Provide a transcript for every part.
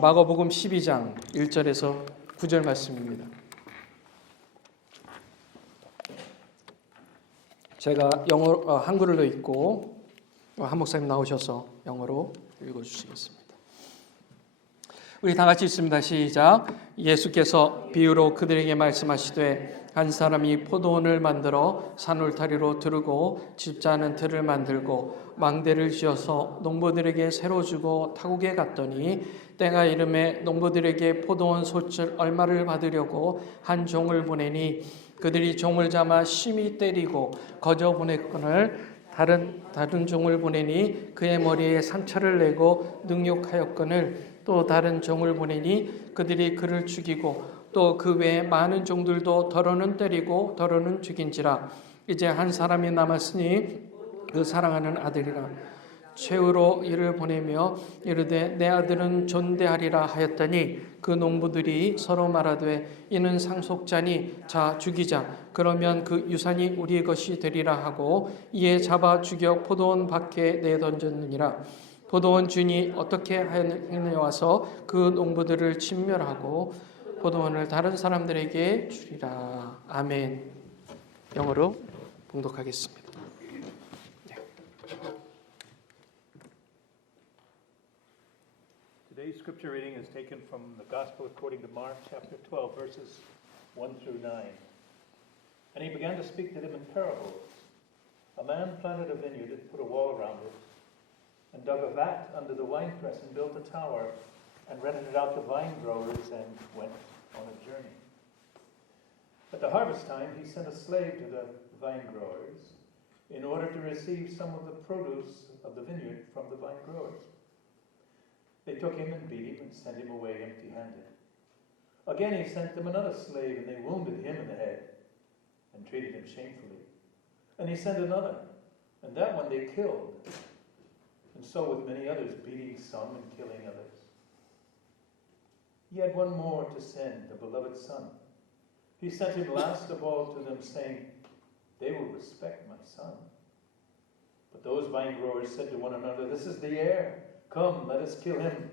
마가복음 12장 1절에서 9절 말씀입니다. 제가 한글로 읽고 한 목사님 나오셔서 영어로 읽어주시겠습니다. 우리 다 같이 읽습니다. 시작. 예수께서 비유로 그들에게 말씀하시되 한 사람이 포도원을 만들어 산울타리로 두르고 집자는 들을 만들고 망대를 지어서 농부들에게 새로 주고 타국에 갔더니 때가 이름에 농부들에게 포도원 소출 얼마를 받으려고 한 종을 보내니 그들이 종을 잡아 심히 때리고 거저 보냈거늘 다른 종을 보내니 그의 머리에 상처를 내고 능욕하였거늘 또 다른 종을 보내니 그들이 그를 죽이고 또 그 외에 많은 종들도 더러는 때리고 더러는 죽인지라. 이제 한 사람이 남았으니 그 사랑하는 아들이라. 최후로 이를 보내며 이르되 내 아들은 존대하리라 하였더니 그 농부들이 서로 말하되 이는 상속자니 자 죽이자. 그러면 그 유산이 우리의 것이 되리라 하고 이에 잡아 죽여 포도원 밖에 내던졌느니라. 포도원 주인이 어떻게 하였느냐 와서 그 농부들을 진멸하고 포도원을 다른 사람들에게 주리라. 아멘. 영어로 봉독하겠습니다. Today's scripture reading is taken from the Gospel according to Mark chapter 12, verses 1 through 9. And he began to speak to them in parables. A man planted a vineyard and put a wall around it, and dug a vat under the winepress and built a tower, and rented it out to vine growers and went on a journey. At the harvest time, he sent a slave to the vine growers in order to receive some of the produce of the vineyard from the vine growers. They took him and beat him and sent him away empty-handed. Again he sent them another slave, and they wounded him in the head and treated him shamefully. And he sent another, and that one they killed. And so with many others, beating some and killing others. He had one more to send, the beloved son. He sent him last of all to them, saying, they will respect my son. But those vine growers said to one another, this is the heir. Come, let us kill him,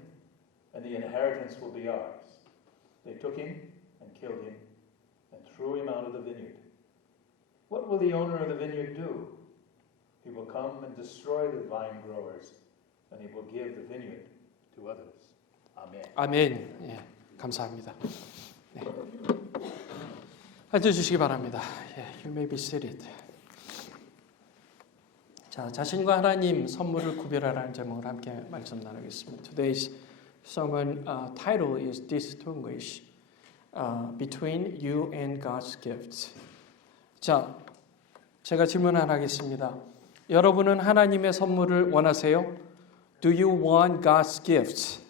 and the inheritance will be ours. They took him and killed him and threw him out of the vineyard. What will the owner of the vineyard do? He will come and destroy the vine growers, and he will give the vineyard to others. 아멘. 아멘. 예, 감사합니다. 네. 앉아주시기 바랍니다. 예, you may be seated. 자, 자신과 하나님 선물을 구별하라는 제목으로 함께 말씀 나누겠습니다. Today's sermon title is Distinguish Between You and God's Gifts. 자, 제가 질문 하나 하겠습니다. 여러분은 하나님의 선물을 원하세요? Do you want God's gifts?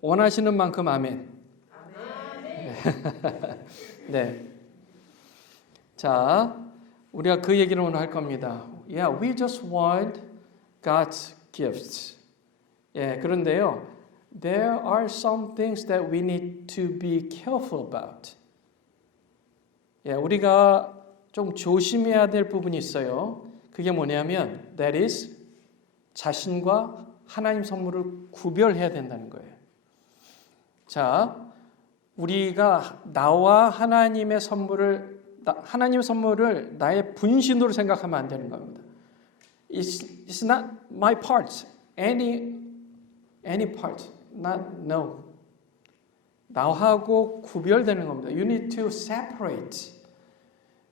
원하시는 만큼 아멘. 네. 자, 우리가 그 얘기를 오늘 할 겁니다. Yeah, we just want God's gifts. 예, 그런데요, there are some things that we need to be careful about. 예, 우리가 좀 조심해야 될 부분이 있어요. 그게 뭐냐면, that is, 자신과 하나님 선물을 구별해야 된다는 거예요. 자, 우리가 나와 하나님의 선물을 나의 분신으로 생각하면 안 되는 겁니다. It's not my part, any part, no. 나하고 구별되는 겁니다. You need to separate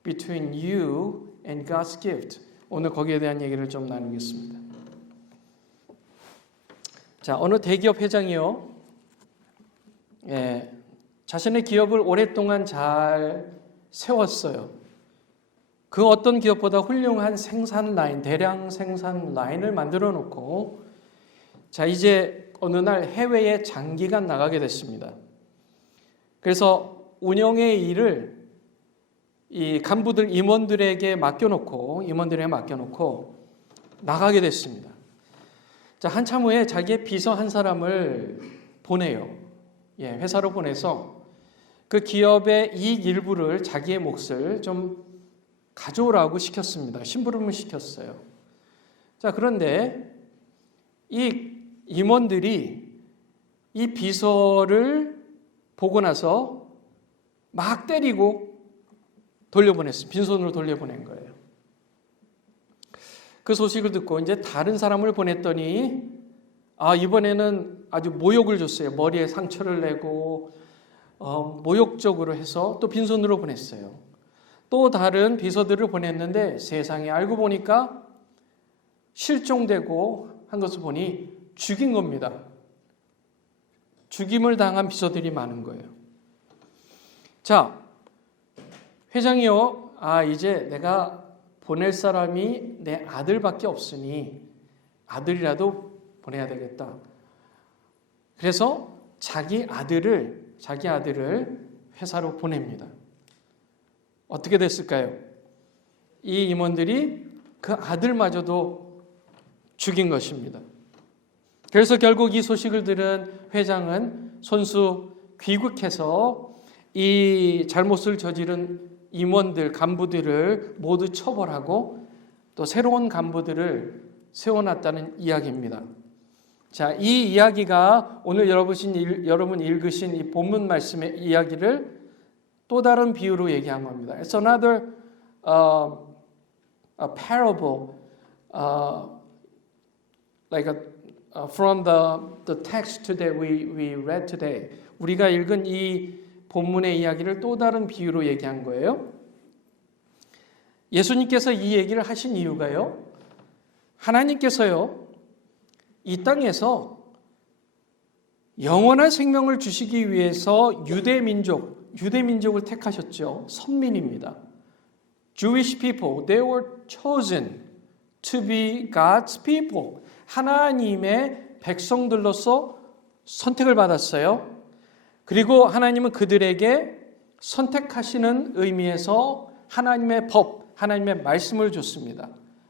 between you and God's gift. 오늘 거기에 대한 얘기를 좀 나누겠습니다. 자, 어느 대기업 회장이요. 예, 자신의 기업을 오랫동안 잘 세웠어요. 그 어떤 기업보다 훌륭한 생산 라인, 대량 생산 라인을 만들어 놓고 자, 이제 어느 날 해외에 장기간 나가게 됐습니다. 그래서 운영의 일을 이 간부들 임원들에게 맡겨놓고 나가게 됐습니다. 자, 한참 후에 자기의 비서 한 사람을 보내요. 예, 회사로 보내서 그 기업의 이익 일부를 자기의 몫을 좀 가져오라고 시켰습니다. 심부름을 시켰어요. 자, 그런데 이 임원들이 이 비서를 보고 나서 막 때리고 돌려보냈어요. 빈손으로 돌려보낸 거예요. 그 소식을 듣고 이제 다른 사람을 보냈더니 이번에는 아주 모욕을 줬어요. 머리에 상처를 내고 모욕적으로 해서 또 빈손으로 보냈어요. 또 다른 비서들을 보냈는데 세상에 알고 보니까 실종되고 한 것을 보니 죽인 겁니다. 죽임을 당한 비서들이 많은 거예요. 자, 회장이요. 이제 내가 보낼 사람이 내 아들밖에 없으니 아들이라도 보내야 되겠다. 그래서 자기 아들을 회사로 보냅니다. 어떻게 됐을까요? 이 임원들이 그 아들마저도 죽인 것입니다. 그래서 결국 이 소식을 들은 회장은 손수 귀국해서 이 잘못을 저지른 임원들, 간부들을 모두 처벌하고 또 새로운 간부들을 세워놨다는 이야기입니다. 자, 이 이야기가 오늘 여러분 읽으신 이 본문 말씀의 이야기를 또 다른 비유로 얘기한 겁니다. It's another a parable, from the text that we read today. 우리가 읽은 이 본문의 이야기를 또 다른 비유로 얘기한 거예요. 예수님께서 이 얘기를 하신 이유가요. 하나님께서요. 이 땅에서 영원한 생명을 주시기 위해서 유대 민족을 택하셨죠. 선민입니다. Jewish people, they were chosen to be God's people. 하나님의 백성들로서 선택을 받았어요. 그리고 하나님은 그들에게 선택하시는 의미에서 하나님의 법, 하나님의 말씀을 줬습니다.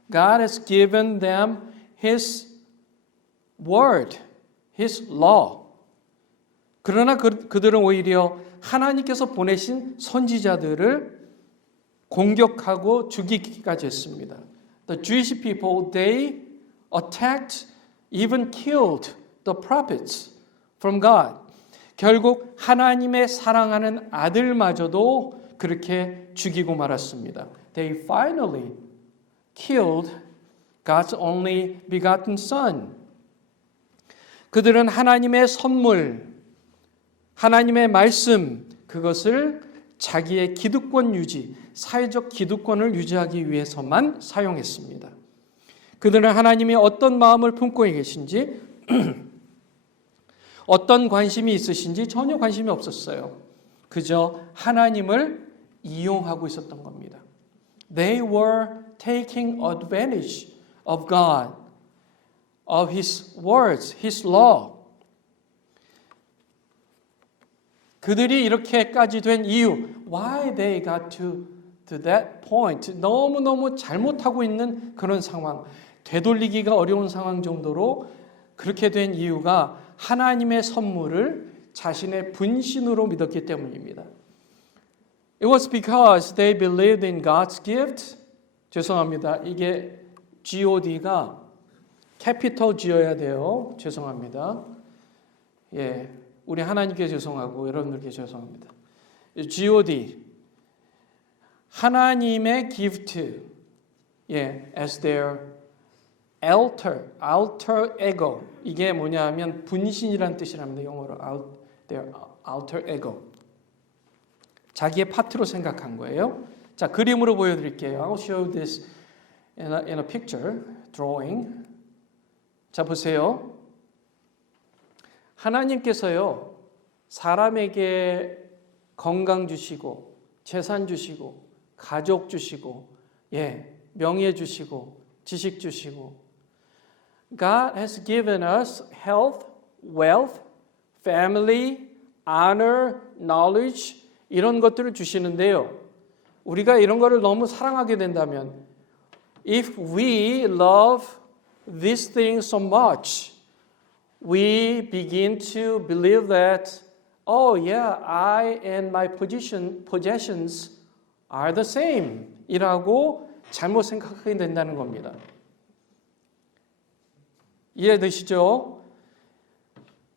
God has given them His word, His law. 그러나 그들은 오히려 하나님께서 보내신 선지자들을 공격하고 죽이기까지 했습니다. The Jewish people, they attacked, even killed the prophets from God. 결국 하나님의 사랑하는 아들마저도 그렇게 죽이고 말았습니다. They finally killed God's only begotten son. 그들은 하나님의 선물, 하나님의 말씀, 그것을 자기의 기득권 유지, 사회적 기득권을 유지하기 위해서만 사용했습니다. 그들은 하나님이 어떤 마음을 품고 계신지, 어떤 관심이 있으신지 전혀 관심이 없었어요. 그저 하나님을 이용하고 있었던 겁니다. They were taking advantage of God, of His words, His law. 그들이 이렇게까지 된 이유, why they got to that point, 너무너무 잘못하고 있는 그런 상황, 되돌리기가 어려운 상황 정도로 그렇게 된 이유가 하나님의 선물을 자신의 분신으로 믿었기 때문입니다. It was because they believed in God's gift. 죄송합니다. 이게 God가 캐피털 G여야 돼요. 죄송합니다. 예, 우리 하나님께 죄송하고 여러분들께 죄송합니다. God, 하나님의 gift, as their alter ego. 이게 뭐냐면 분신이란 뜻이랍니다. 영어로 their alter ego. 자기의 파트로 생각한 거예요. 자, 그림으로 보여드릴게요. I'll show this in a picture, drawing. 자, 보세요. 하나님께서요, 사람에게 건강 주시고, 재산 주시고, 가족 주시고, 명예 주시고, 지식 주시고, God has given us health, wealth, family, honor, knowledge, 이런 것들을 주시는데요. 우리가 이런 거를 너무 사랑하게 된다면, if we love these things so much, we begin to believe that, oh yeah, I and my possessions are the same 이라고 잘못 생각하게 된다는 겁니다. 이해되시죠?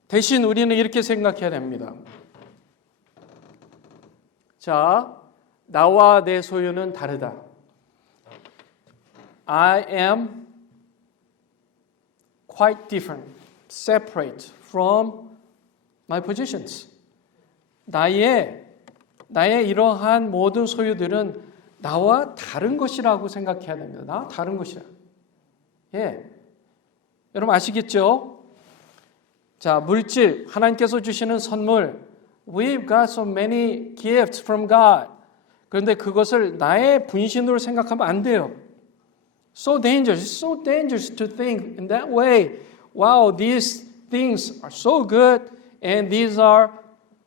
대신 우리는 이렇게 생각해야 됩니다. 자, 나와 내 소유는 다르다. I am quite different, separate from my possessions. 나의 이러한 모든 소유들은 나와 다른 것이라고 생각해야 됩니다. 나와 다른 것이라. 예. 여러분 아시겠죠? 자, 물질, 하나님께서 주시는 선물. We've got so many gifts from God. 그런데 그것을 나의 분신으로 생각하면 안 돼요. So dangerous to think in that way. Wow, these things are so good and these are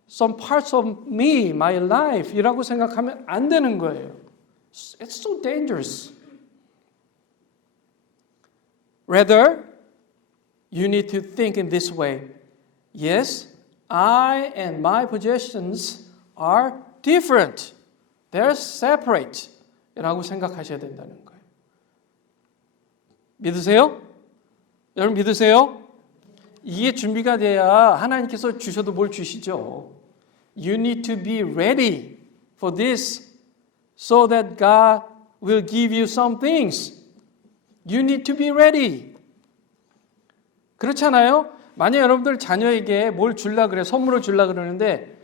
some parts of me, my life 이라고 생각하면 안 되는 거예요. It's so dangerous. Rather, you need to think in this way. Yes, I and my possessions are different. They're separate. 라고 생각하셔야 된다는 거예요. 믿으세요? 여러분 믿으세요? 이게 준비가 돼야 하나님께서 주셔도 뭘 주시죠. You need to be ready for this so that God will give you some things. You need to be ready. 그렇잖아요? 만약 여러분들 자녀에게 뭘 주려 그래, 선물을 주려 그러는데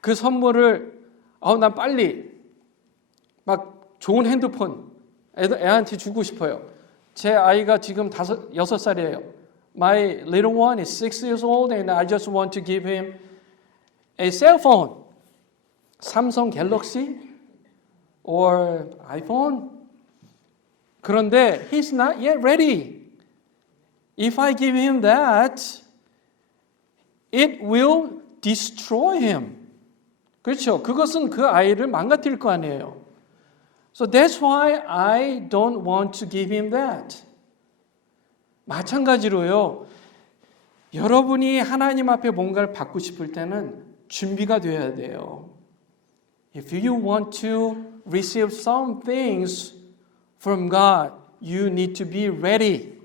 그 선물을 난 빨리 막 좋은 핸드폰 애한테 주고 싶어요. 제 아이가 지금 6살이에요. My little one is 6 years old and I just want to give him a cell phone. 삼성 갤럭시 or iPhone. 그런데 he's not yet ready. If I give him that, it will destroy him. 그렇죠. 그것은 그 아이를 망가뜨릴 거 아니에요. So that's why I don't want to give him that. 마찬가지로요. 여러분이 하나님 앞에 뭔가를 받고 싶을 때는 준비가 되어야 돼요. If you want to receive some things from God, you need to be ready.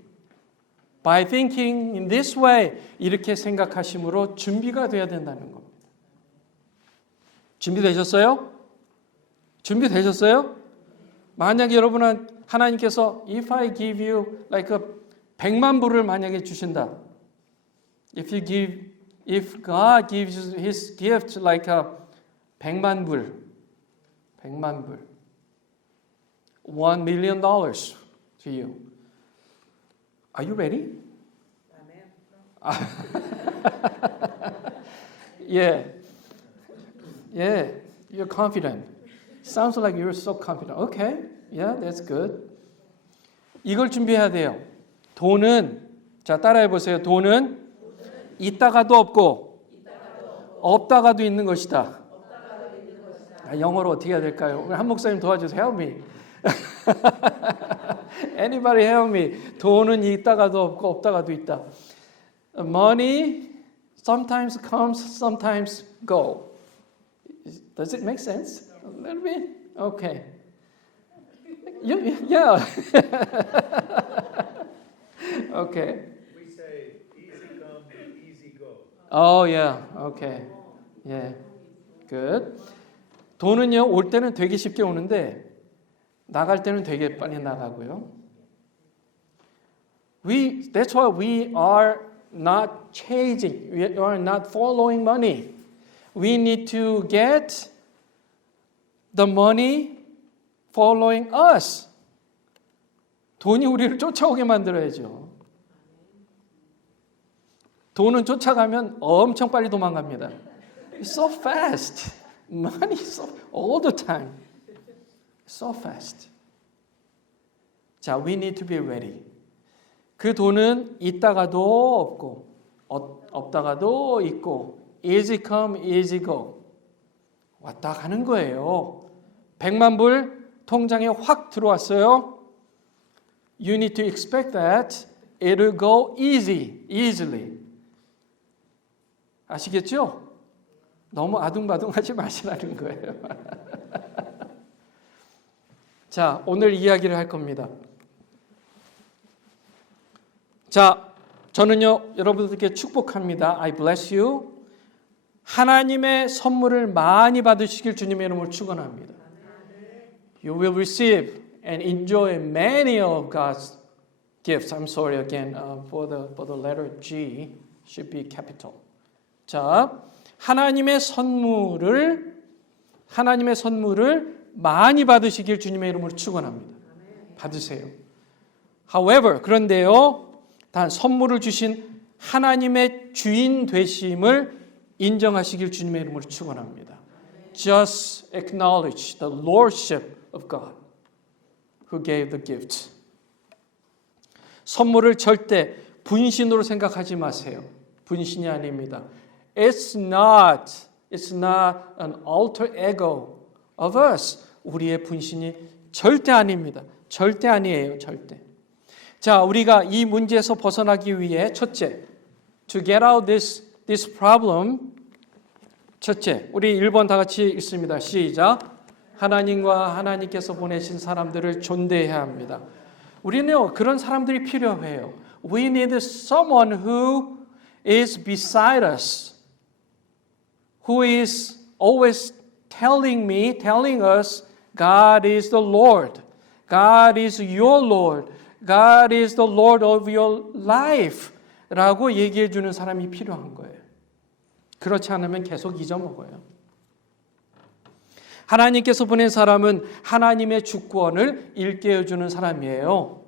By thinking in this way, 이렇게 생각하심으로 준비가 되어야 된다는 겁니다. 준비되셨어요? 준비되셨어요? 만약에 여러분은 하나님께서 If I give you like a 100만 불을 만약에 주신다. If God gives you His gift like a 100만 불, 100만 불, $1 million to you. Are you ready? Yeah. Yeah, you're confident. Sounds like you're so confident. Okay, yeah, that's good. 이걸 준비해야 돼요. 돈은, 자, 따라해 보세요. 돈은 있다가도 없고, 없다가도 있는 것이다. 영어로 어떻게 해야 될까요? 한 목사님 도와주세요. Help me. Anybody help me? 돈은 있다가도 없고, 없다가도 있다. Money sometimes comes, sometimes go. Does it make sense? A little bit? Okay. Yeah. Okay. We say easy come, easy go. Oh, yeah. Okay. Yeah. Good. 돈은요, 올 때는 되게 쉽게 오는데, 나갈 때는 되게 빨리 나가고요. That's why we are not chasing, we are not following money. We need to get the money following us. 돈이 우리를 쫓아오게 만들어야죠. 돈은 쫓아가면 엄청 빨리 도망갑니다. It's so fast. Money is so, all the time. So fast. 자, we need to be ready. 그 돈은 있다가도 없고, 없다가도 있고, easy come, easy go. 왔다 가는 거예요. 100만 불 통장에 확 들어왔어요. You need to expect that it will go easily. 아시겠죠? 너무 아둥바둥하지 마시라는 거예요. 자, 오늘 이야기를 할 겁니다. 자, 저는요, 여러분들께 축복합니다. I bless you. 하나님의 선물을 많이 받으시길 주님의 이름으로 축원합니다. You will receive and enjoy many of God's gifts. I'm sorry again for the letter G should be capital. 자, 하나님의 선물을 많이 받으시길 주님의 이름으로 축원합니다. 받으세요. However, 그런데요, 단 선물을 주신 하나님의 주인 되심을 인정하시길 주님의 이름으로 축원합니다. Just acknowledge the lordship of God who gave the gift. 선물을 절대 분신으로 생각하지 마세요. 분신이 아닙니다. It's not an alter ego of us. 우리의 분신이 절대 아닙니다. 절대 아니에요. 절대. 자, 우리가 이 문제에서 벗어나기 위해 첫째, to get out this problem. 첫째, 우리 1번 다 같이 읽습니다. 시작. 하나님과 하나님께서 보내신 사람들을 존대해야 합니다. 우리는요, 그런 사람들이 필요해요. We need someone who is beside us, who is always telling us, God is the Lord. God is your Lord. God is the Lord of your life. 라고 얘기해 주는 사람이 필요한 거예요. 그렇지 않으면 계속 잊어먹어요. 하나님께서 보낸 사람은 하나님의 주권을 일깨워 주는 사람이에요.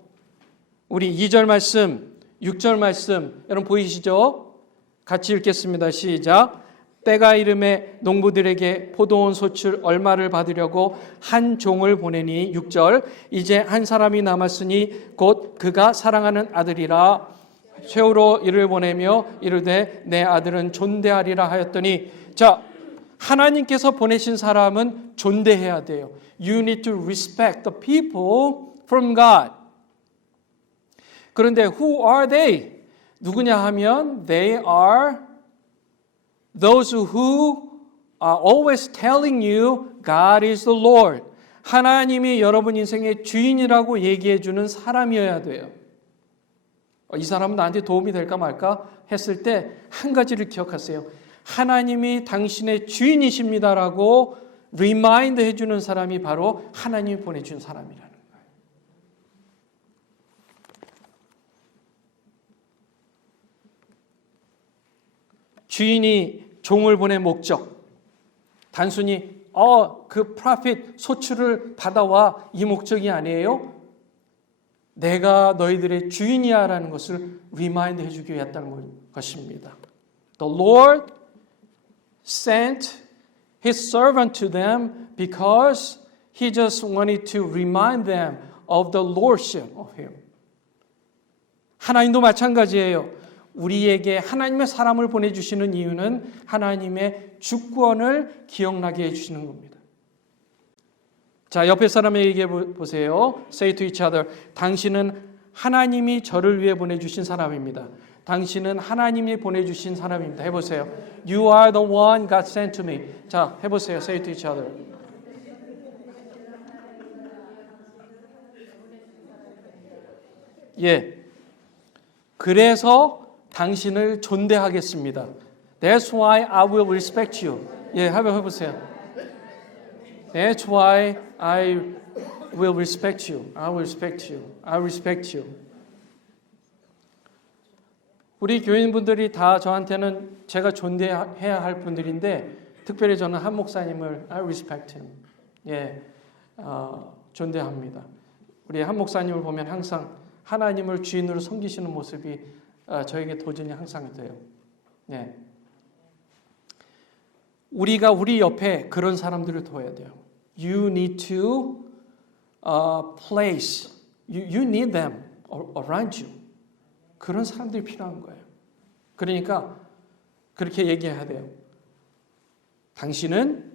우리 2절 말씀, 6절 말씀 여러분 보이시죠? 같이 읽겠습니다. 시작. 때가 이름에 농부들에게 포도원 소출 얼마를 받으려고 한 종을 보내니 6절 이제 한 사람이 남았으니 곧 그가 사랑하는 아들이라 최후로 이를 보내며 이르되 내 아들은 존대하리라 하였더니 자 하나님께서 보내신 사람은 존대해야 돼요. You need to respect the people from God. 그런데 who are they? 누구냐 하면 they are those who are always telling you God is the Lord. 하나님이 여러분 인생의 주인이라고 얘기해 주는 사람이어야 돼요. 이 사람은 나한테 도움이 될까 말까 했을 때 한 가지를 기억하세요. 하나님이 당신의 주인이십니다라고 리마인드 해주는 사람이 바로 하나님이 보내준 사람이라는 거예요. 주인이 종을 보낸 목적 단순히 그 프로핏 소출을 받아와 이 목적이 아니에요. 내가 너희들의 주인이야 라는 것을 리마인드 해주기 위했다는 것입니다. The Lord sent His servant to them because He just wanted to remind them of the lordship of Him. 하나님도 마찬가지예요. 우리에게 하나님의 사람을 보내주시는 이유는 하나님의 주권을 기억나게 해주시는 겁니다. 자, 옆에 사람에게 얘기해 보세요. Say to each other. 당신은 하나님이 저를 위해 보내주신 사람입니다. 당신은 하나님이 보내주신 사람입니다. 해보세요. You are the one God sent to me. 자, 해보세요. Say to each other. 예. 그래서 당신을 존대하겠습니다. That's why I will respect you. 예, 한번 해보세요. That's why I will respect you. I will respect you. I respect you. 우리 교인분들이 다 저한테는 제가 존대해야 할 분들인데 특별히 저는 한 목사님을 I respect him. 예, 존대합니다. 우리 한 목사님을 보면 항상 하나님을 주인으로 섬기시는 모습이 저에게 도전이 항상 돼요. 예. 우리가 우리 옆에 그런 사람들을 둬야 돼요. You need to place, you need them around you. 그런 사람들이 필요한 거예요. 그러니까 그렇게 얘기해야 돼요. 당신은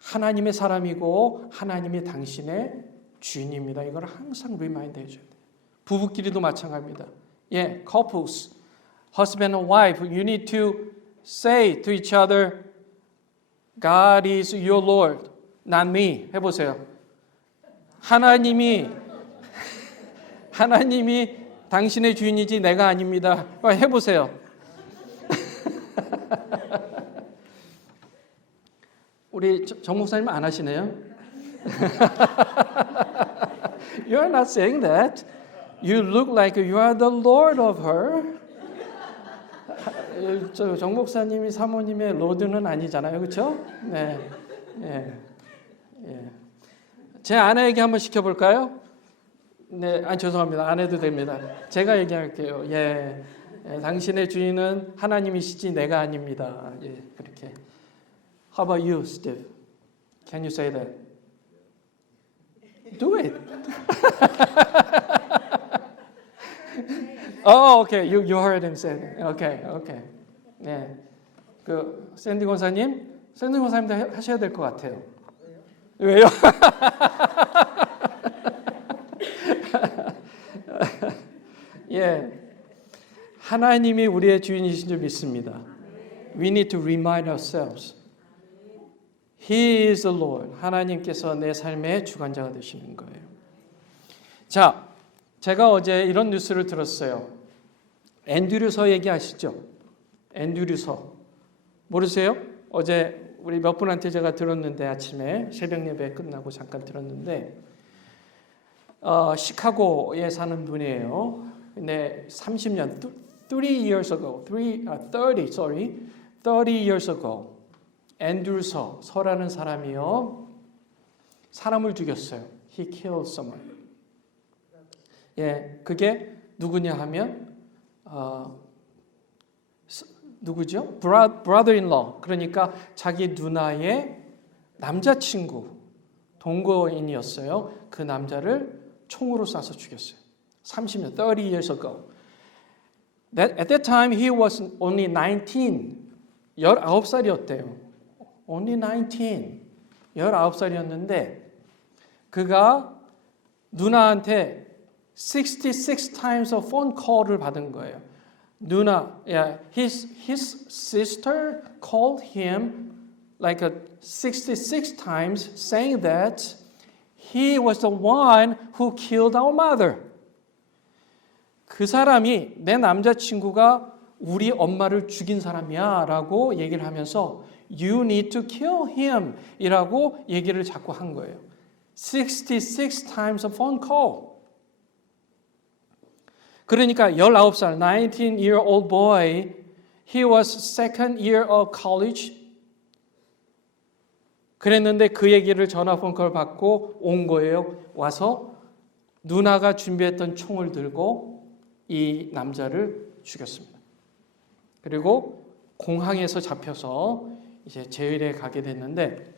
하나님의 사람이고 하나님이 당신의 주인입니다. 이걸 항상 리마인드 해줘야 돼요. 부부끼리도 마찬가지입니다. 예, couples, husband and wife, you need to say to each other, God is your Lord, not me. 해보세요. 하나님이 당신의 주인이지 내가 아닙니다. 해보세요. 우리 정 목사님 안 하시네요. You're not saying that. You look like you are the Lord of her. 정 목사님이 사모님의 로드는 아니잖아요, 그렇죠? 네, 예, 예. 제 아내에게 한번 시켜볼까요? 네, 죄송합니다. 안 해도 됩니다. 제가 얘기할게요. 예, 당신의 주인은 하나님이시지 내가 아닙니다. 예, 그렇게. How about you, Steve? Can you say that? Do it. Okay. You heard him say that. Okay. 네, 샌디 권사님도 하셔야 될 것 같아요. 왜요? 예, 하나님이 우리의 주인이신 줄 믿습니다. We need to remind ourselves. He is the Lord. 하나님께서 내 삶의 주관자가 되시는 거예요. 자, 제가 어제 이런 뉴스를 들었어요. 앤드류서 얘기하시죠? 앤드류서. 모르세요? 어제 우리 몇 분한테 제가 들었는데 아침에 새벽 예배 끝나고 잠깐 들었는데 시카고에 사는 분이에요. 근데 30년, 30 years ago 앤드류서라는 사람이요. 사람을 죽였어요. He killed someone. 예, 그게 누구냐 하면 누구죠? brother-in-law. 그러니까 자기 누나의 남자친구, 동거인이었어요. 그 남자를 총으로 쏴서 죽였어요. 30년, 30 years ago. At that time he was only 19. 19살이었대요. Only 19. 19살이었는데 그가 누나한테 66 times of phone call을 받은 거예요. 누나, his sister called him like 66 times saying that he was the one who killed our mother. 그 사람이 내 남자친구가 우리 엄마를 죽인 사람이야 라고 얘기를 하면서 You need to kill him 이라고 얘기를 자꾸 한 거예요. 66 times of phone call. 그러니까 19살, 19-year-old boy, he was second year of college. 그랬는데 그 얘기를 전화폰 콜 받고 온 거예요. 와서 누나가 준비했던 총을 들고 이 남자를 죽였습니다. 그리고 공항에서 잡혀서 이제 제일에 가게 됐는데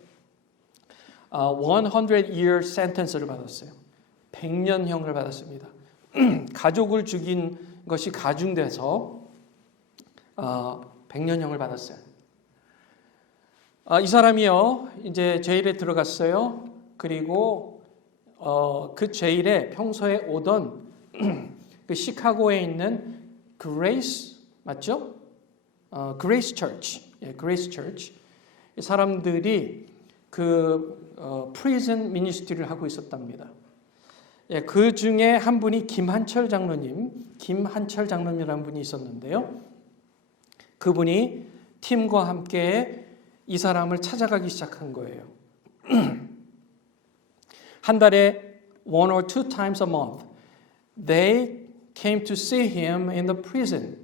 100-year sentence를 받았어요. 100년형을 받았습니다. 가족을 죽인 것이 가중돼서 100년형을 받았어요. 이 사람이요, 이제 제일에 들어갔어요. 그리고 그 제일에 평소에 오던 그 시카고에 있는 그레이스 맞죠? 그레이스 처치, 그레이스 처치. 이 사람들이 그 프리즌 미니스트리를 하고 있었답니다. 그 중에 한 분이 김한철 장로님이라는 분이 있었는데요. 그분이 팀과 함께 이 사람을 찾아가기 시작한 거예요. 한 달에 1 or 2 times a month, they came to see him in the prison.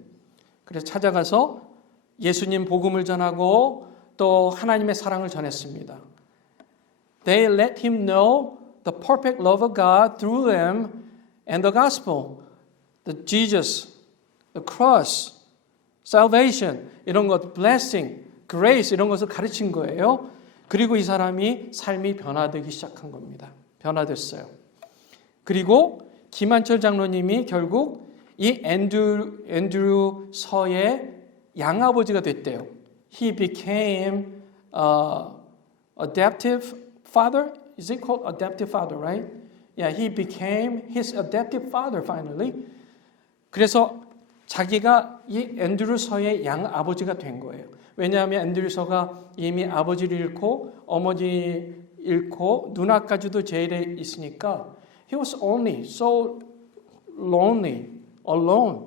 그래서 찾아가서 예수님 복음을 전하고 또 하나님의 사랑을 전했습니다. They let him know the perfect love of God through them and the gospel, the Jesus, the cross, salvation, 이런 것, blessing, grace 이런 것을 가르친 거예요. 그리고 이 사람이 삶이 변화되기 시작한 겁니다. 변화됐어요. 그리고 김한철 장로님이 결국 이 앤드류서의 양아버지가 됐대요. He became adoptive father. Is it called adoptive father, right? Yeah, he became his adoptive father finally. 그래서 자기가 이 앤드류서의 양아버지가 된 거예요. 왜냐하면 앤드류서가 이미 아버지를 잃고 어머니 잃고 누나까지도 제일에 있으니까 he was only so lonely alone.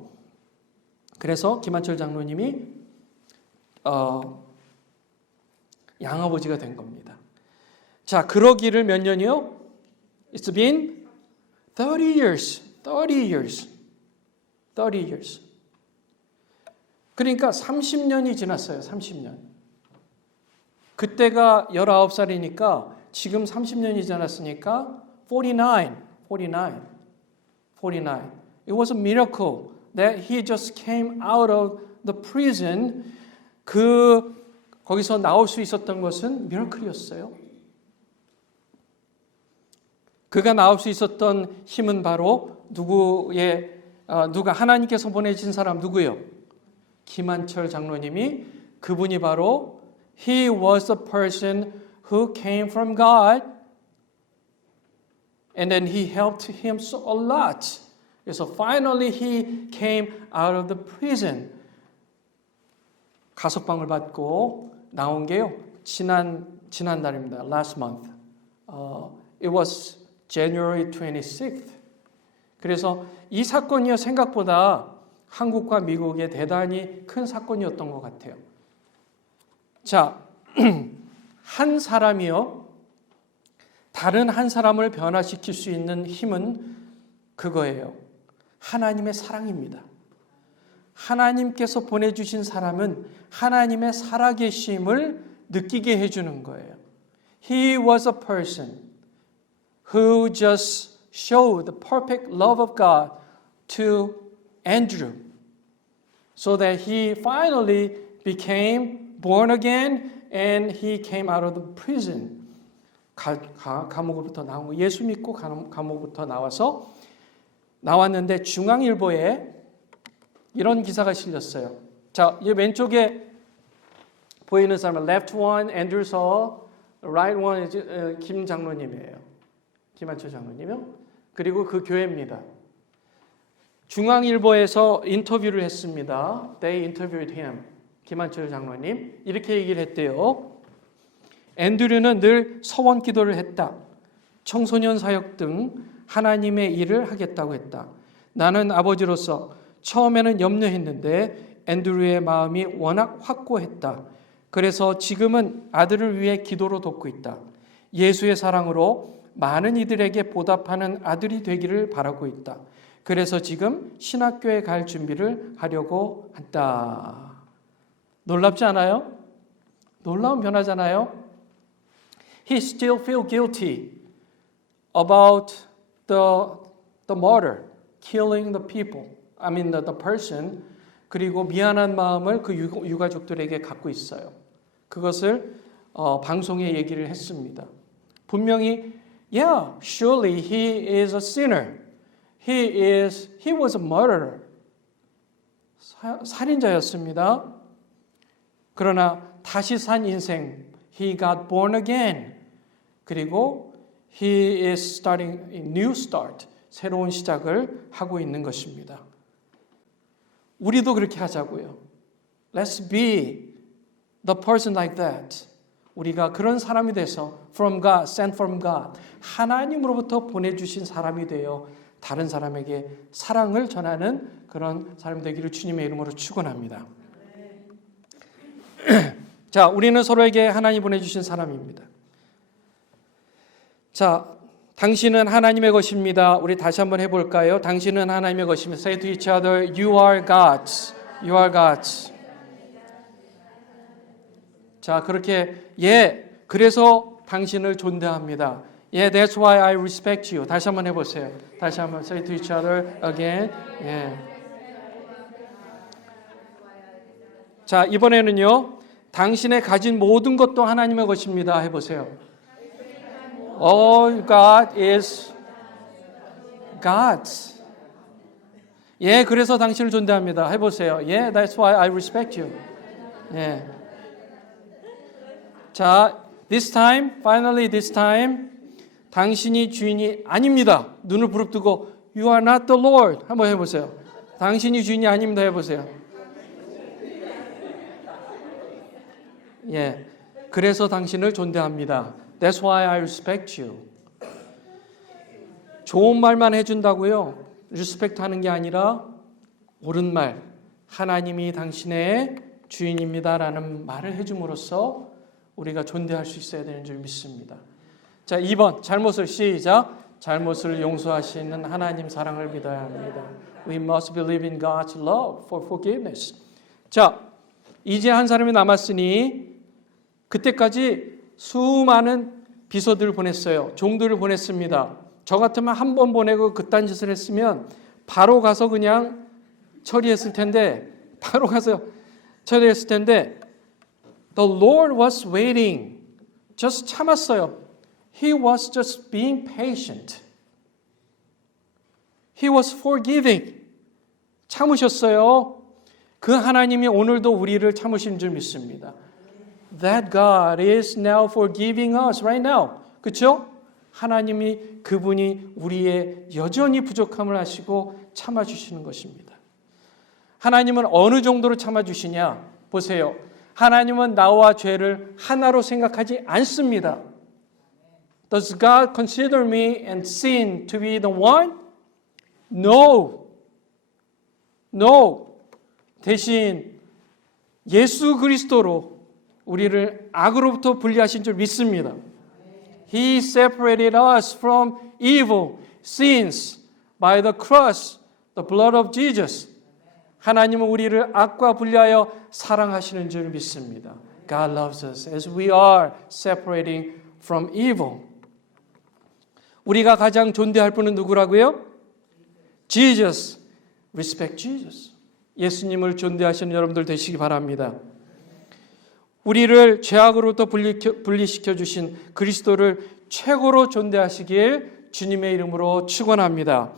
그래서 김한철 장로님이 양아버지가 된 겁니다. 자, 그러기를 몇 년이요? It's been 30 years. 30 years. 30 years. 그러니까 30년이 지났어요. 30년. 그때가 19살이니까 지금 30년이 지났으니까 49. It was a miracle that he just came out of the prison. 거기서 나올 수 있었던 것은 미라클이었어요. 그가 나올 수 있었던 힘은 바로 누가 하나님께서 보내신 사람 누구요? 김한철 장로님이 그분이 바로 He was the person who came from God and then he helped him a lot. 그래서 finally he came out of the prison. 가석방을 받고 나온 게요. 지난달입니다. Last month. It was January 26th. 그래서 이 사건이요 생각보다 한국과 미국에 대단히 큰 사건이었던 것 같아요. 자, 한 사람이요 다른 한 사람을 변화시킬 수 있는 힘은 그거예요. 하나님의 사랑입니다. 하나님께서 보내주신 사람은 하나님의 살아계심을 느끼게 해주는 거예요. He was a person who just showed the perfect love of God to Andrew so that he finally became born again and he came out of the prison. 감옥으로부터 나온 거 예수 믿고 감옥부터 나왔는데 중앙일보에 이런 기사가 실렸어요. 자, 이 왼쪽에 보이는 사람은 left one Andrew Saul, right one 김 장로님이에요. 김한철 장로님이요. 그리고 그 교회입니다. 중앙일보에서 인터뷰를 했습니다. They interviewed him. 김한철 장로님 이렇게 얘기를 했대요. 앤드류는 늘 서원 기도를 했다. 청소년 사역 등 하나님의 일을 하겠다고 했다. 나는 아버지로서 처음에는 염려했는데 앤드류의 마음이 워낙 확고했다. 그래서 지금은 아들을 위해 기도로 돕고 있다. 예수의 사랑으로 많은 이들에게 보답하는 아들이 되기를 바라고 있다. 그래서 지금 신학교에 갈 준비를 하려고 한다. 놀랍지 않아요? 놀라운 변화잖아요? He still feel guilty about the murder, killing the people. I mean the person. 그리고 미안한 마음을 그 유가족들에게 갖고 있어요. 그것을 방송에 얘기를 했습니다. 분명히 Yeah, surely he is a sinner. He was a murderer. 살인자였습니다. 그러나 다시 산 인생, he got born again. 그리고 he is starting a new start, 새로운 시작을 하고 있는 것입니다. 우리도 그렇게 하자고요. Let's be the person like that. 우리가 그런 사람이 돼서 from God, sent from God, 하나님으로부터 보내주신 사람이 되어 다른 사람에게 사랑을 전하는 그런 사람이 되기를 주님의 이름으로 축원합니다. 자, 우리는 서로에게 하나님 보내주신 사람입니다. 자, 당신은 하나님의 것입니다. 우리 다시 한번 해볼까요? 당신은 하나님의 것입니다. Say to each other, you are God's. You are God's. 자, 그렇게 그래서 당신을 존대합니다. That's why I respect you. 다시 한번 해보세요. 다시 한번 say to each other again. 자, 이번에는요. 당신의 가진 모든 것도 하나님의 것입니다. 해보세요. All God is God's. 그래서 당신을 존대합니다. 해보세요. That's why I respect you. 자, finally this time, 당신이 주인이 아닙니다. 눈을 부릅뜨고, you are not the Lord. 한번 해보세요. 당신이 주인이 아닙니다. 해보세요. 그래서 당신을 존대합니다. That's why I respect you. 좋은 말만 해준다고요? respect 하는 게 아니라 옳은 말, 하나님이 당신의 주인입니다라는 말을 해줌으로써 우리가 존대할 수 있어야 되는 줄 믿습니다. 자, 2번 잘못을 시작. 잘못을 용서하시는 하나님 사랑을 믿어야 합니다. We must believe in God's love for forgiveness. 자, 이제 한 사람이 남았으니 그때까지 수많은 비서들을 보냈어요. 종들을 보냈습니다. 저 같으면 한 번 보내고 그딴 짓을 했으면 바로 가서 그냥 처리했을 텐데 The Lord was waiting. just 참았어요. He was just being patient. He was forgiving. 참으셨어요. 그 하나님이 오늘도 우리를 참으신 줄 믿습니다. That God is now forgiving us right now. 그렇죠? 하나님이 그분이 우리의 여전히 부족함을 아시고 참아주시는 것입니다. 하나님은 어느 정도로 참아주시냐? 보세요. 하나님은 나와 죄를 하나로 생각하지 않습니다. Does God consider me and sin to be the one? No. No. 대신 예수 그리스도로 우리를 악으로부터 분리하신 줄 믿습니다. He separated us from evil sins by the cross, the blood of Jesus. 하나님은 우리를 악과 분리하여 사랑하시는 줄 믿습니다. God loves us as we are separating from evil. 우리가 가장 존대할 분은 누구라고요? Jesus. Respect Jesus. 예수님을 존대하시는 여러분들 되시기 바랍니다. 우리를 죄악으로부터 분리시켜 주신 그리스도를 최고로 존대하시길 주님의 이름으로 축원합니다.